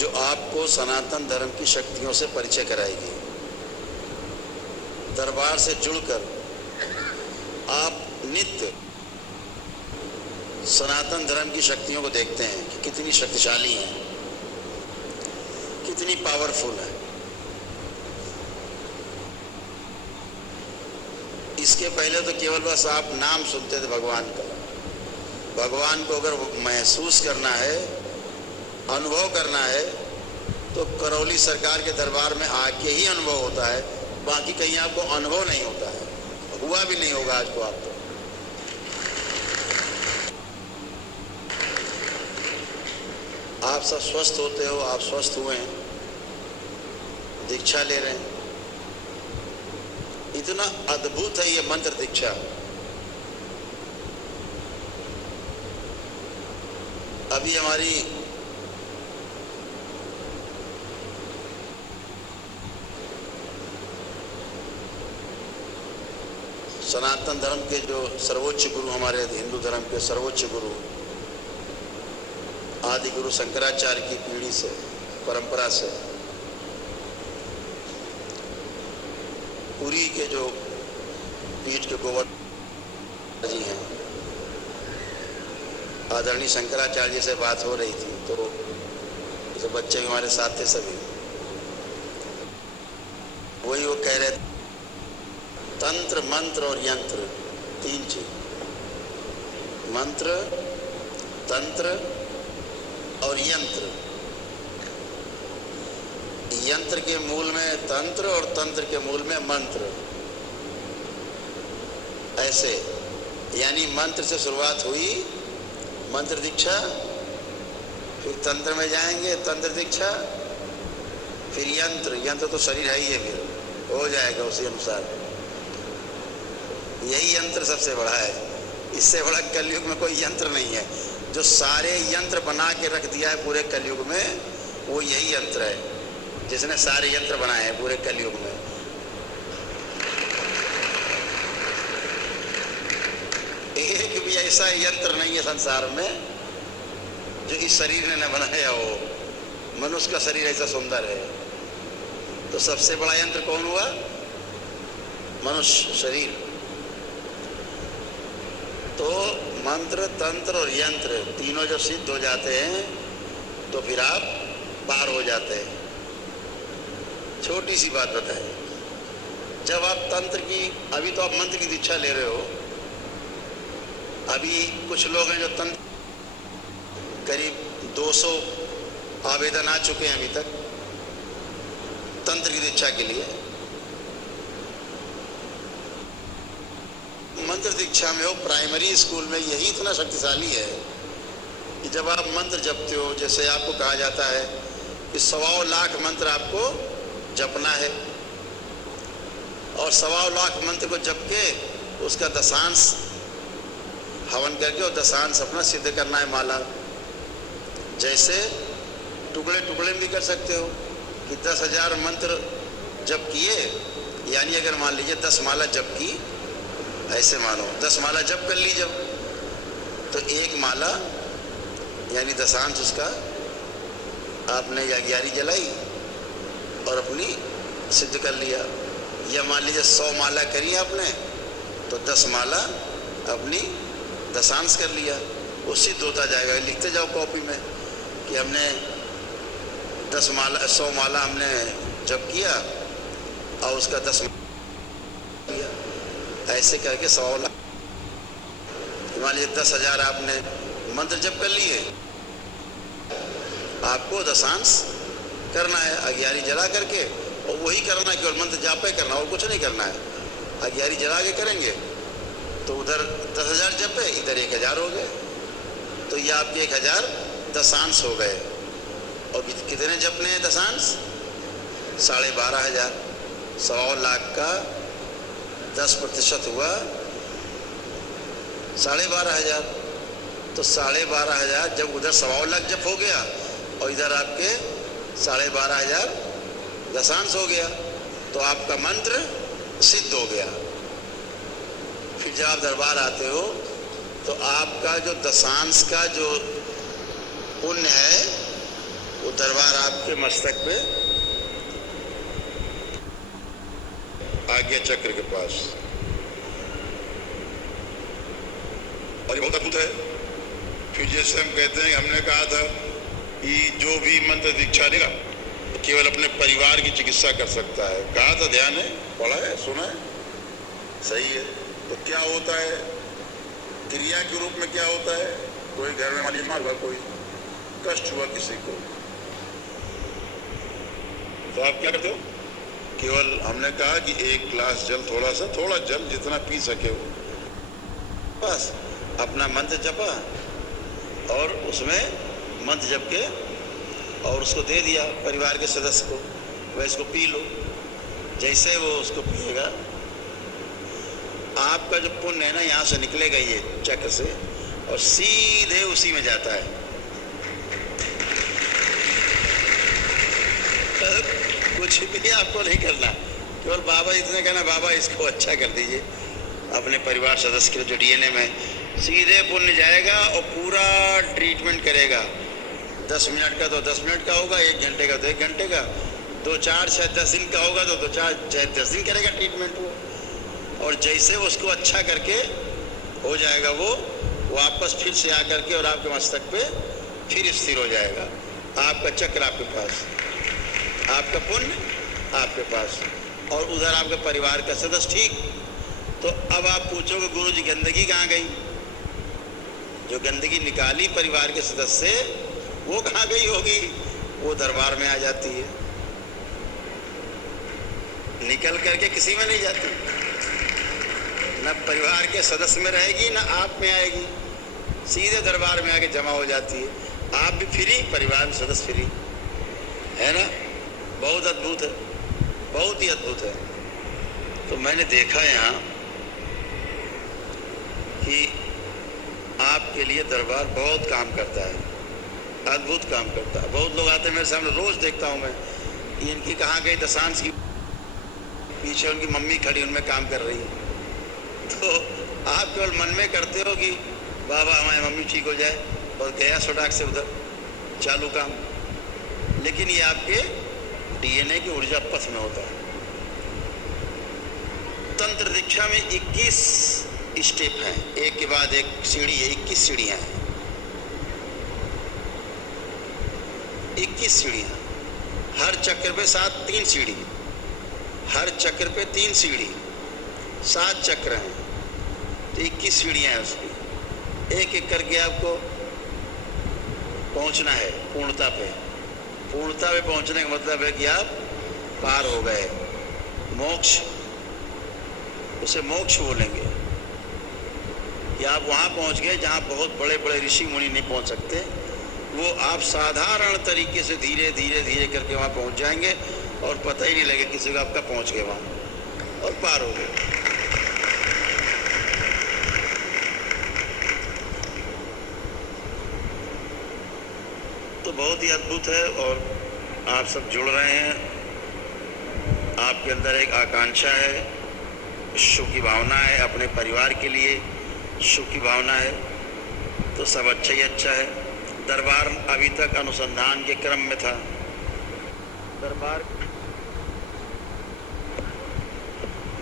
जो आपको सनातन धर्म की शक्तियों से परिचय कराएगी। दरबार से जुड़कर आप नित्य सनातन धर्म की शक्तियों को देखते हैं कि कितनी शक्तिशाली हैं, कितनी पावरफुल है। इसके पहले तो केवल बस आप नाम सुनते थे भगवान का। भगवान को अगर महसूस करना है, अनुभव करना है, तो करौली सरकार के दरबार में आके ही अनुभव होता है, बाकी कहीं आपको अनुभव नहीं होता है, हुआ भी नहीं होगा आज को आपको। आप सब स्वस्थ होते हो, आप स्वस्थ हुए हैं, दीक्षा ले रहे हैं। इतना अद्भुत है ये मंत्र दीक्षा। अभी हमारी सनातन धर्म के जो सर्वोच्च गुरु, हमारे हिंदू धर्म के सर्वोच्च गुरु आदि गुरु शंकराचार्य की पीढ़ी से, परंपरा से, पुरी के जो पीठ के गोवर्धन जी हैं, आदरणीय शंकराचार्य जी से बात हो रही थी, तो जो बच्चे हमारे साथ थे सभी, वही वो कह रहे थे तंत्र, मंत्र और यंत्र, तीन चीज, मंत्र, तंत्र और यंत्र। यंत्र के मूल में तंत्र और तंत्र के मूल में मंत्र, ऐसे, यानी मंत्र से शुरुआत हुई, मंत्र दीक्षा, फिर तंत्र में जाएंगे, तंत्र दीक्षा, फिर यंत्र। यंत्र तो शरीर है ही है, फिर हो जाएगा उसी अनुसार। यही यंत्र सबसे बड़ा है, इससे बड़ा कलयुग में कोई यंत्र नहीं है। जो सारे यंत्र बना के रख दिया है पूरे कलयुग में, वो यही यंत्र है, जिसने सारे यंत्र बनाए हैं पूरे कलयुग में। एक भी ऐसा यंत्र नहीं है संसार में जो इस शरीर ने न बनाया हो। मनुष्य का शरीर ऐसा सुंदर है, तो सबसे बड़ा यंत्र कौन हुआ? मनुष्य शरीर। तो मंत्र, तंत्र और यंत्र तीनों जब सिद्ध हो जाते हैं तो फिर आप पार हो जाते हैं। छोटी सी बात बताएं, जब आप तंत्र की, अभी तो आप मंत्र की दीक्षा ले रहे हो, अभी कुछ लोग हैं जो तंत्र, करीब 200 आवेदन आ चुके हैं अभी तक तंत्र की दीक्षा के लिए। मंत्र दीक्षा में हो, प्राइमरी स्कूल में यही इतना शक्तिशाली है कि जब आप मंत्र जपते हो, जैसे आपको कहा जाता है कि 1.25 लाख मंत्र आपको जपना है, और 1.25 लाख मंत्र को जप के उसका दशांश हवन करके और दशांश अपना सिद्ध करना है माला। जैसे टुकड़े टुकड़े में भी कर सकते हो कि 10,000 मंत्र जप किए, यानी अगर मान लीजिए 10 माला जप की, ऐसे मानो 10 माला जप कर ली जब, तो एक माला यानी दशांश उसका आपने 11 जलाई और अपनी सिद्ध कर लिया। या मान लीजिए 100 माला करी आपने, तो 10 माला अपनी दशांश कर लिया, वो सिद्ध होता जाएगा। लिखते जाओ कॉपी में कि हमने 10 माला, 100 माला हमने जप किया और उसका 10 किया, ऐसे करके 100 लाख। मान लीजिए 10,000 आपने मंत्र जप कर लिए, आपको दशांश करना है 11 जला करके, और वही करना है, केवल मंत्र जापे करना और कुछ नहीं करना है। 11 जला के करेंगे तो उधर 10,000 जपे, इधर 1,000 हो गए, तो ये आपके 1,000 दशांश हो गए। और कितने जपने हैं दशांश? 12,500। 1.25 लाख का 10% हुआ 12,500। तो 12,500 जब उधर 1.25 लाख जप हो गया और इधर आपके 12,500 दशांश हो गया, तो आपका मंत्र सिद्ध हो गया। फिर जब आप दरबार आते हो तो आपका जो दशांश का जो पुण्य है वो दरबार आपके मस्तक पे आज्ञा चक्र के पास। और ये बहुत अद्भुत है। फिर जैसे हम कहते हैं, हमने कहा था कि जो भी मंत्र दीक्षा लेगा केवल अपने परिवार की चिकित्सा कर सकता है। कहा था, ध्यान है, पढ़ा है, सुना है, सही है। तो क्या होता है क्रिया के रूप में? क्या होता है, कोई घर में मान लीजिए मार कोई कष्ट हुआ किसी को, तो आप क्या करते हो? केवल हमने कहा कि एक गिलास जल, थोड़ा जल जितना पी सके हो, बस अपना मंत्र जपा और उसमें मंत्र जप के और उसको दे दिया परिवार के सदस्य को, वह इसको पी लो। जैसे वो उसको पिएगा, आपका जो पुण्य है ना, यहाँ से निकलेगा ये चक्र से और सीधे उसी में जाता है। कुछ भी आपको नहीं करना, केवल बाबा इतने कहना, बाबा इसको अच्छा कर दीजिए, अपने परिवार सदस्य के जो डीएनए में सीधे पुण्य जाएगा और पूरा ट्रीटमेंट करेगा। 10 मिनट का तो 10 मिनट का होगा, 1 घंटे का तो 1 घंटे का, 2 4 6 10 दिन का होगा तो 2 4 6 10 दिन करेगा ट्रीटमेंट वो। और जैसे उसको अच्छा करके हो जाएगा, वो वापस फिर से आकर के और आपके मस्तक पे फिर स्थिर हो जाएगा। आपका चक्र आपके पास, आपका पुण्य आपके पास, और उधर आपके परिवार का सदस्य ठीक। तो अब आप पूछोगे, गुरु जी गंदगी कहाँ गई? जो गंदगी निकाली परिवार के सदस्य से, वो कहाँ गई होगी? वो दरबार में आ जाती है, निकल करके किसी में नहीं जाती, न परिवार के सदस्य में रहेगी न आप में आएगी, सीधे दरबार में आके जमा हो जाती है। आप भी फ्री, परिवार में सदस्य फ्री, है ना? बहुत अद्भुत है, बहुत ही अद्भुत है। तो मैंने देखा यहाँ कि आपके लिए दरबार बहुत काम करता है, अद्भुत काम करता है। बहुत लोग आते हैं मेरे सामने, रोज देखता हूँ मैं, इनकी कहाँ गई दशांश की, पीछे उनकी मम्मी खड़ी उनमें काम कर रही है। तो आप केवल मन में करते हो कि बाबा हमारी मम्मी ठीक हो जाए, और गया सुटाक से उधर चालू काम, लेकिन ये आपके डीएनए की ऊर्जा पथ में होता है। तंत्र दीक्षा में 21 स्टेप हैं, एक के बाद एक सीढ़ी है, 21 सीढ़ियां हैं, 21 सीढ़ियां। हर चक्र पे 3 सीढ़ी, हर चक्र पे 3 सीढ़ी, 7 चक्र हैं, तो 21 सीढ़ियां हैं उसकी। एक एक करके आपको पहुंचना है पूर्णता पे। पूर्णता पे पहुंचने का मतलब है कि आप पार हो गए, मोक्ष, उसे मोक्ष बोलेंगे, कि आप वहाँ पहुँच गए जहाँ बहुत बड़े बड़े ऋषि मुनि नहीं पहुँच सकते। वो आप साधारण तरीके से धीरे धीरे धीरे करके वहाँ पहुँच जाएंगे और पता ही नहीं लगेगा किसी को आपका पहुँच गए वहाँ और पार हो गए। तो बहुत ही अद्भुत है, और आप सब जुड़ रहे हैं, आपके अंदर एक आकांक्षा है, सुख की भावना है, अपने परिवार के लिए सुख की भावना है, तो सब अच्छा ही अच्छा है। दरबार अभी तक अनुसंधान के क्रम में था।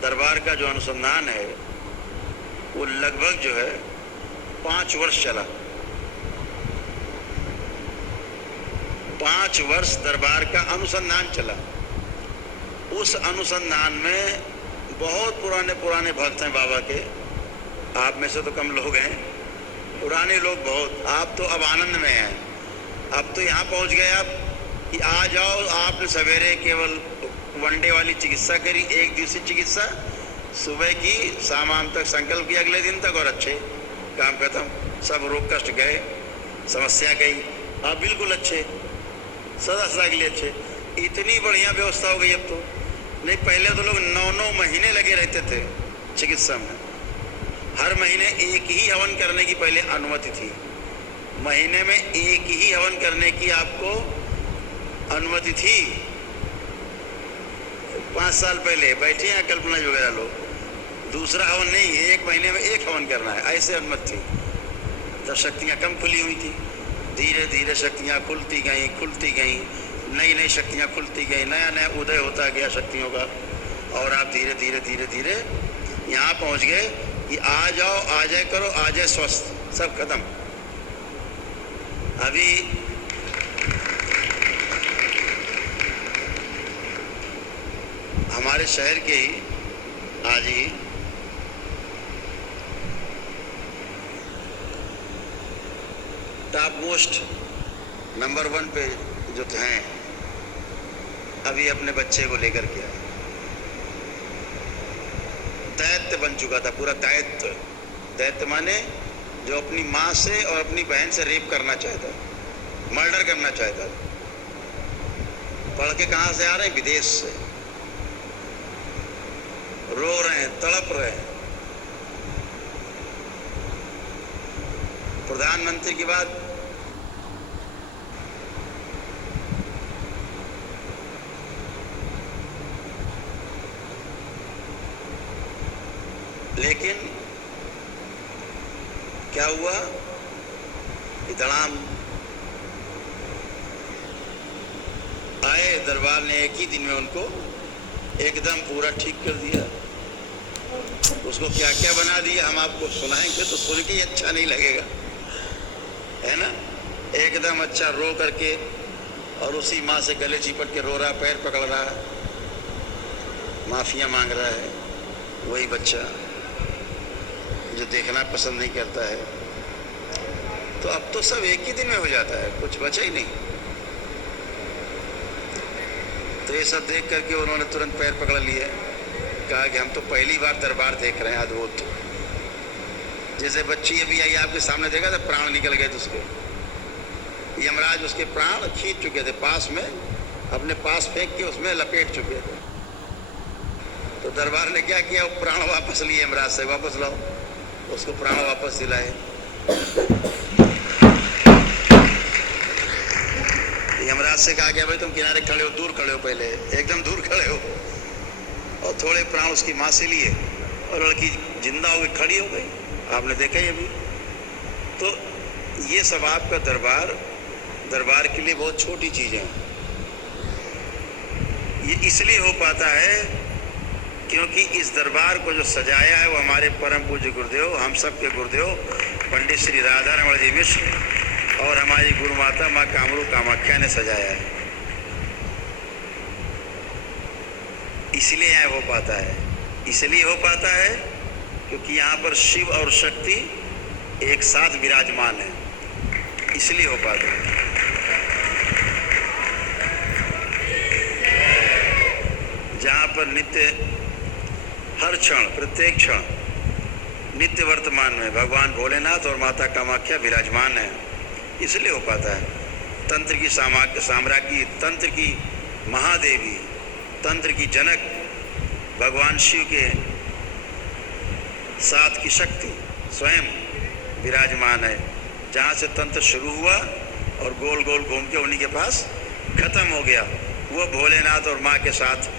दरबार का जो अनुसंधान है वो लगभग जो है 5 वर्ष चला। 5 वर्ष दरबार का अनुसंधान चला। उस अनुसंधान में बहुत पुराने भक्त हैं बाबा के, आप में से तो कम लोग हैं, पुराने लोग बहुत। आप तो अब आनंद में हैं, अब तो यहाँ पहुँच गए आप कि आ जाओ। आपने सवेरे केवल वनडे वाली चिकित्सा करी, 1 दिवसीय चिकित्सा, सुबह की शाम तक संकल्प किया अगले दिन तक, और अच्छे काम खत्म, सब रोग कष्ट गए, समस्या गई, आप बिल्कुल अच्छे, सदा के लिए अच्छे। इतनी बढ़िया व्यवस्था हो गई अब तो। नहीं, पहले तो लोग 9-9 महीने लगे रहते थे चिकित्सा में। हर महीने एक ही हवन करने की पहले अनुमति थी, महीने में एक ही हवन करने की आपको अनुमति थी। 5 साल पहले बैठे हैं कल्पना वगैरह लोग, दूसरा हवन नहीं, 1 महीने में 1 हवन करना है, ऐसे अनुमति थी। तब शक्तियाँ कम खुली हुई थी, धीरे धीरे शक्तियाँ खुलती गईं, नई नई शक्तियाँ खुलती गई, नया नया उदय होता गया शक्तियों का। और आप धीरे धीरे धीरे धीरे यहाँ पहुँच गए कि आ जाओ, आ जाए करो, आ जाए स्वस्थ, सब खत्म। अभी हमारे शहर के ही आज ही टॉप मोस्ट नंबर 1 पे जो हैं, अभी अपने बच्चे को लेकर के आए। दैत्य बन चुका था, पूरा दैत्य। दैत्य माने जो अपनी माँ से और अपनी बहन से रेप करना चाहता, मर्डर करना चाहता। पढ़ के कहाँ से आ रहे हैं? विदेश से। रो रहे हैं, तड़प रहे हैं। प्रधानमंत्री की बात लेकिन क्या हुआ? धड़ाम आए दरबार ने, एक ही दिन में उनको एकदम पूरा ठीक कर दिया। उसको क्या क्या बना दिया हम आपको सुनाएंगे तो सुन के ही अच्छा नहीं लगेगा, है ना। एकदम अच्छा रो करके, और उसी माँ से गले चिपट के रो रहा, पैर पकड़ रहा है, माफिया मांग रहा है। वही बच्चा जो देखना पसंद नहीं करता है। तो अब तो सब एक ही दिन में हो जाता है, कुछ बचा ही नहीं। तो ये सब देख करके उन्होंने तुरंत पैर पकड़ लिए, कहा कि हम तो पहली बार दरबार देख रहे हैं अद्भुत। जैसे बच्ची अभी आई आपके सामने, देखा था प्राण निकल गए थे उसके। यमराज उसके प्राण खींच चुके थे, पास में अपने पास फेंक के उसमें लपेट चुके थे। तो दरबार ने क्या किया? वो प्राण वापस लिए यमराज से, वापस लाओ, उसको प्राण वापस दिलाए। यमराज से कहा गया भाई तुम किनारे खड़े हो, दूर खड़े हो, पहले एकदम दूर खड़े हो। और थोड़े प्राण उसकी माँ से लिए और लड़की जिंदा हो गई, खड़ी हो गई। आपने देखा ही अभी। तो ये सब आपका दरबार के लिए बहुत छोटी चीजें हैं। ये इसलिए हो पाता है क्योंकि इस दरबार को जो सजाया है वो हमारे परम पूज्य गुरुदेव, हम सब के गुरुदेव पंडित श्री राधा रमण जी मिश्र और हमारी गुरु माता माँ कामरू कामाख्या ने सजाया है। इसलिए यहाँ हो पाता है। इसलिए हो पाता है क्योंकि यहाँ पर शिव और शक्ति एक साथ विराजमान है, इसलिए हो पाता है। जहाँ पर नित्य, हर क्षण, प्रत्येक क्षण, नित्य वर्तमान में भगवान भोलेनाथ और माता कामाख्या विराजमान है, इसलिए हो पाता है। तंत्र की साम्राज्ञी, तंत्र की महादेवी, तंत्र की जनक भगवान शिव के साथ की शक्ति स्वयं विराजमान है। जहाँ से तंत्र शुरू हुआ और गोल गोल घूम के उन्हीं के पास खत्म हो गया, वो भोलेनाथ और माँ के साथ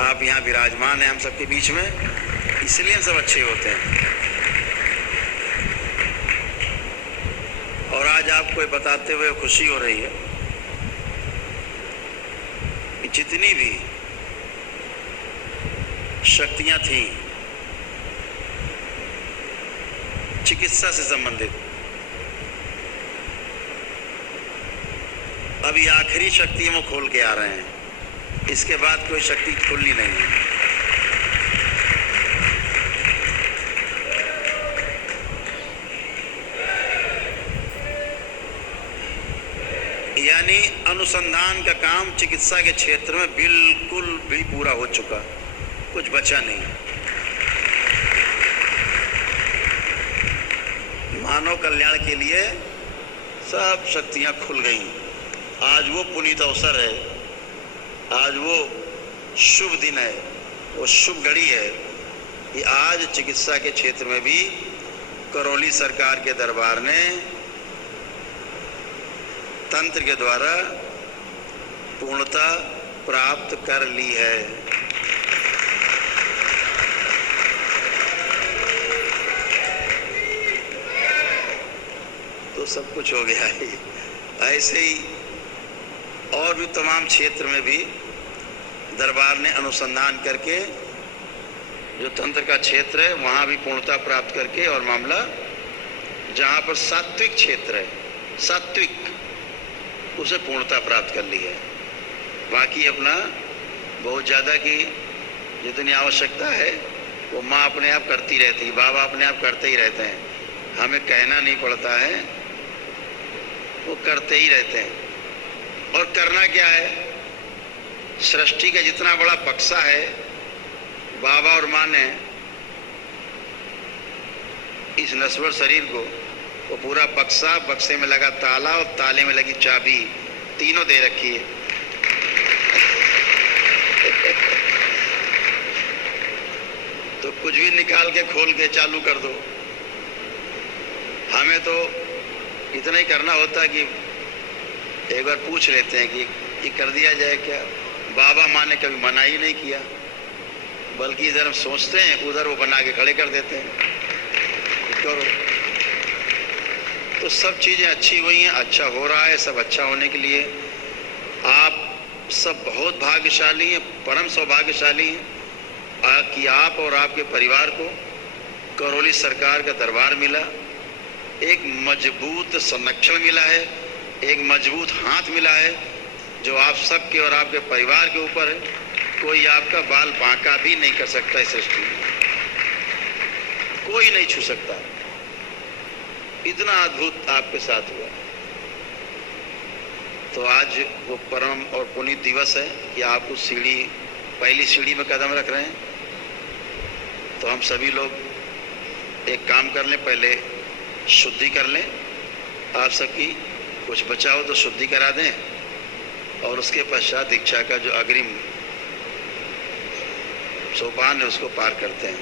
आप यहाँ विराजमान हैं हम सबके बीच में, इसलिए हम सब अच्छे होते हैं। और आज आपको ये बताते हुए खुशी हो रही है कि जितनी भी शक्तियां थीं चिकित्सा से संबंधित, अभी आखिरी शक्ति वो खोल के आ रहे हैं। इसके बाद कोई शक्ति खुलनी नहीं है। यानी अनुसंधान का काम चिकित्सा के क्षेत्र में बिल्कुल भी पूरा हो चुका, कुछ बचा नहीं। मानव कल्याण के लिए सब शक्तियां खुल गईं। आज वो पुनीत अवसर है, आज वो शुभ दिन है, वो शुभ घड़ी है कि आज चिकित्सा के क्षेत्र में भी करौली सरकार के दरबार ने तंत्र के द्वारा पूर्णता प्राप्त कर ली है। तो सब कुछ हो गया है। ऐसे ही और भी तमाम क्षेत्र में भी दरबार ने अनुसंधान करके जो तंत्र का क्षेत्र है वहाँ भी पूर्णता प्राप्त करके, और मामला जहाँ पर सात्विक क्षेत्र है, सात्विक, उसे पूर्णता प्राप्त कर ली है। बाकी अपना बहुत ज़्यादा की जितनी आवश्यकता है वो माँ अपने आप करती रहती है, बाबा अपने आप करते ही रहते हैं, हमें कहना नहीं पड़ता है, वो करते ही रहते हैं। और करना क्या है, सृष्टि का जितना बड़ा बक्सा है बाबा और माँ ने इस नश्वर शरीर को, वो पूरा बक्सा, बक्से में लगा ताला और ताले में लगी चाबी, तीनों दे रखी है। तो कुछ भी निकाल के खोल के चालू कर दो। हमें तो इतना ही करना होता है कि एक बार पूछ लेते हैं कि ये कर दिया जाए क्या। बाबा माँ ने कभी मना ही नहीं किया, बल्कि इधर हम सोचते हैं उधर वो बना के खड़े कर देते हैं, करो। तो सब चीज़ें अच्छी हुई हैं, अच्छा हो रहा है, सब अच्छा होने के लिए आप सब बहुत भाग्यशाली हैं, परम सौभाग्यशाली हैं कि आप और आपके परिवार को करौली सरकार का दरबार मिला, एक मजबूत संरक्षण मिला है, एक मजबूत हाथ मिला है जो आप सबके और आपके परिवार के ऊपर है। कोई आपका बाल बांका भी नहीं कर सकता इस सृष्टि में, कोई नहीं छू सकता। इतना अद्भुत आपके साथ हुआ। तो आज वो परम और पुनीत दिवस है कि आप उस सीढ़ी, पहली सीढ़ी में कदम रख रहे हैं। तो हम सभी लोग एक काम कर लें, पहले शुद्धि कर लें, आप सबकी कुछ बचा हो तो शुद्धि करा दें, और उसके पश्चात दीक्षा का जो अग्रिम सोपान है उसको पार करते हैं।